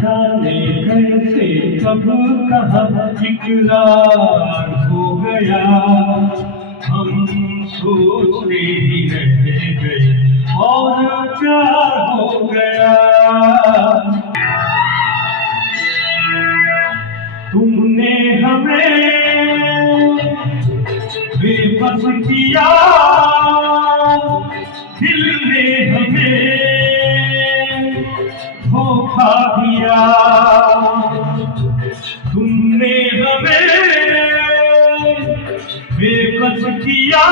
जाने कैसे कब कहाँ इकरार हो गया, हम सोचते ही रह गए और क्या हो गया। तुमने हमें बेबस किया, दिल ने हमें धोखा दिया। तुमने हमें बेबस किया,